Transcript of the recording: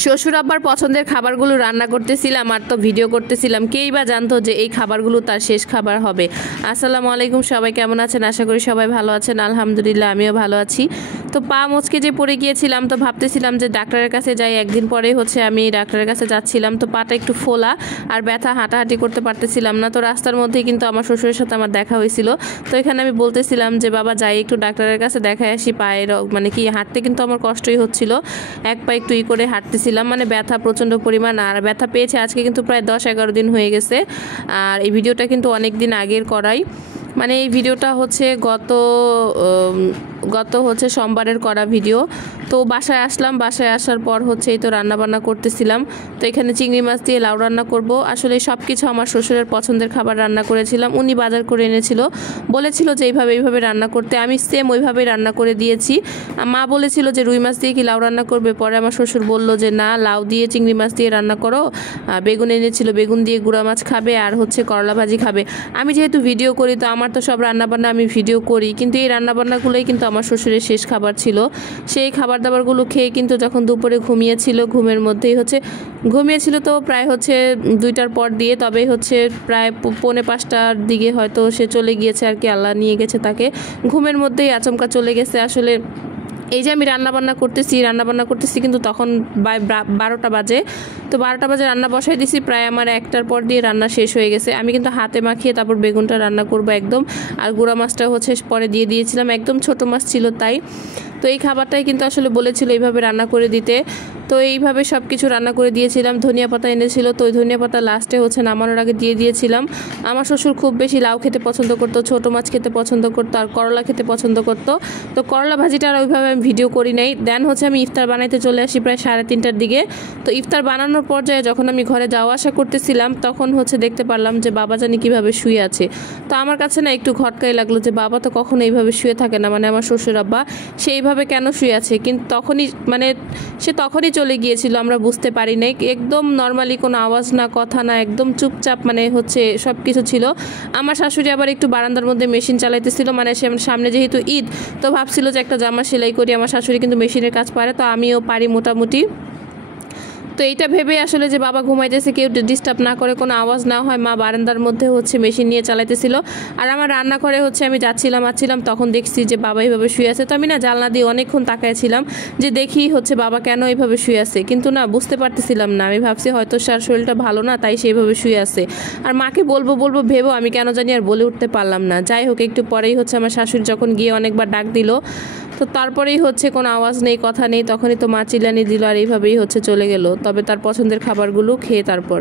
শ্বশুর আব্বার পছন্দের খাবারগুলো রান্না করতেছিলাম আর তো ভিডিও করতেছিলাম। কেই বা জানতো যে এই খাবারগুলো তার শেষ খাবার হবে। আসসালামু আলাইকুম, সবাই কেমন আছেন? আশা করি সবাই ভালো আছেন। আলহামদুলিল্লাহ আমিও ভালো আছি। তো পা মুচকে যে পড়ে গিয়েছিলাম, তো ভাবতেছিলাম যে ডাক্তারের কাছে যাই। একদিন পরে আমি ডাক্তারের কাছে যাচ্ছিলাম, তো পাটা একটু ফোলা আর ব্যথা, হাঁটাহাঁটি করতে পারতেছিলাম না। তো রাস্তার মধ্যেই কিন্তু আমার শ্বশুরের সাথে আমার দেখা হয়েছিল। তো এখানে আমি বলতেছিলাম যে বাবা যাই একটু ডাক্তারের কাছে দেখাই আসি, পায়ের মানে কি হাঁটতে কিন্তু আমার কষ্টই হচ্ছিল, এক পা একটু করে হাঁটতেছিলাম, মানে ব্যথা প্রচণ্ড পরিমাণ। আর ব্যথা পেয়েছে আজকে কিন্তু প্রায় 10-11 দিন হয়ে গেছে। আর এই ভিডিওটা কিন্তু অনেক দিন আগের করাই, মানে এই ভিডিওটা গত সোমবারের করা ভিডিও। তো বাসায় আসলাম, বাসায় আসার পর এই তো রান্নাবান্না করতেছিলাম। তো এখানে চিংড়ি মাছ দিয়ে লাউ রান্না করব। আসলে সব কিছু আমার শ্বশুরের পছন্দের খাবার রান্না করেছিলাম। উনি বাজার করে এনেছিল, বলেছিল যে এইভাবে রান্না করতে। আমি সেম ওইভাবেই রান্না করে দিয়েছি। মা বলেছিল যে রুই মাছ দিয়ে কি লাউ রান্না করবে, পরে আমার শ্বশুর বলল যে না, লাউ দিয়ে চিংড়ি মাছ দিয়ে রান্না করো। বেগুন এনেছিল, বেগুন দিয়ে গুঁড়া মাছ খাবে, আর করলা ভাজি খাবে। আমি যেহেতু ভিডিও করি, তো আমার তো সব রান্নাবান্না আমি ভিডিও করি, কিন্তু এই রান্নাবান্নাগুলোই কিন্তু আমার শ্বশুরের শেষ খাবার ছিল। সেই খাবার দাবারগুলো খেয়ে কিন্তু যখন দুপুরে ঘুমিয়েছিল, ঘুমের মধ্যেই ঘুমিয়েছিল, তো প্রায় 2টার পর দিয়ে, তবে প্রায় 4:45টার দিকে হয়তো সে চলে গিয়েছে আর কি, আল্লাহ নিয়ে গেছে তাকে। ঘুমের মধ্যেই আচমকা চলে গেছে। আসলে এই যে আমি রান্নাবান্না করতেছি কিন্তু তখন 12টা বাজে। তো 12টা বাজে রান্না বসাই দিছি, প্রায় আমার 1টার পর দিয়ে রান্না শেষ হয়ে গেছে। আমি কিন্তু হাতে মাখিয়ে তারপর বেগুনটা রান্না করব একদম। আর গুঁড়া মাছটা পরে দিয়ে দিয়েছিলাম, একদম ছোট মাছ ছিল তাই। তো এই খাবারটাই কিন্তু আসলে বলেছিল এইভাবে রান্না করে দিতে। তো এইভাবে সব কিছু রান্না করে দিয়েছিলাম। ধনিয়া পাতা এনেছিল, তো ওই ধনিয়া পাতা লাস্টে নামানোর আগে দিয়ে দিয়েছিলাম। আমার শ্বশুর খুব বেশি লাউ খেতে পছন্দ করতো, ছোট মাছ খেতে পছন্দ করতো, আর করলা খেতে পছন্দ করতো। তো করলা ভাজিটা আর ওইভাবে আমি ভিডিও করি নাই। দেন আমি ইফতার বানাইতে চলে আসি প্রায় 3:30টার দিকে। তো ইফতার বানানোর পর্যায়ে যখন আমি ঘরে যাওয়া আসা করতেছিলাম, তখন দেখতে পারলাম যে বাবা জানি কিভাবে শুয়ে আছে। তো আমার কাছে না একটু খটকাই লাগলো যে বাবা তো কখনো এইভাবে শুয়ে থাকে না, মানে আমার শ্বশুর আব্বা সেইভাবে কেন শুয়ে আছে। কিন্তু সে তখনই চলে গিয়েছিল, আমরা বুঝতে পারি নাই। একদম নর্মালি কোনো আওয়াজ না, কথা না, একদম চুপচাপ, মানে সব কিছু ছিল। আমার শাশুড়ি আবার একটু বারান্দার মধ্যে মেশিন চালাইতেছিল, মানে সামনে যেহেতু ঈদ, তো ভাবছিল যে একটা জামা সেলাই করি। আমার শাশুড়ি কিন্তু মেশিনের কাজ পারে, তো আমিও পারি মোটামুটি। তো এইটা ভেবে আসলে যে বাবা ঘুমাইতেছে, কেউ ডিস্টার্ব না করে, কোনো আওয়াজ না হয়, মা বারান্দার মধ্যে মেশিন নিয়ে চালাইতেছিল। আর আমার রান্নাঘরে আমি যাচ্ছিলাম, তখন দেখছি যে বাবা এইভাবে শুয়ে আছে। তো আমি না জানলা দিয়ে অনেকক্ষণ তাকাইছিলাম যে দেখি বাবা কেন এইভাবে শুয়ে আছে, কিন্তু না বুঝতে পারতেছিলাম না। আমি ভাবছি হয়তো তার শরীরটা ভালো না, তাই সেইভাবে শুয়ে আছে। আর মাকে বলবো ভেবো আমি কেন জানি আর বলে উঠতে পারলাম না। যাই হোক, একটু পরেই আমার শাশুড়ি যখন গিয়ে অনেকবার ডাক দিল, তো তারপরেই কোনো আওয়াজ নেই, কথা নেই, তখনই তো মা চিল্লানি দিল, আর এইভাবেই চলে গেল। তবে তার পছন্দের খাবারগুলো খেয়ে তারপর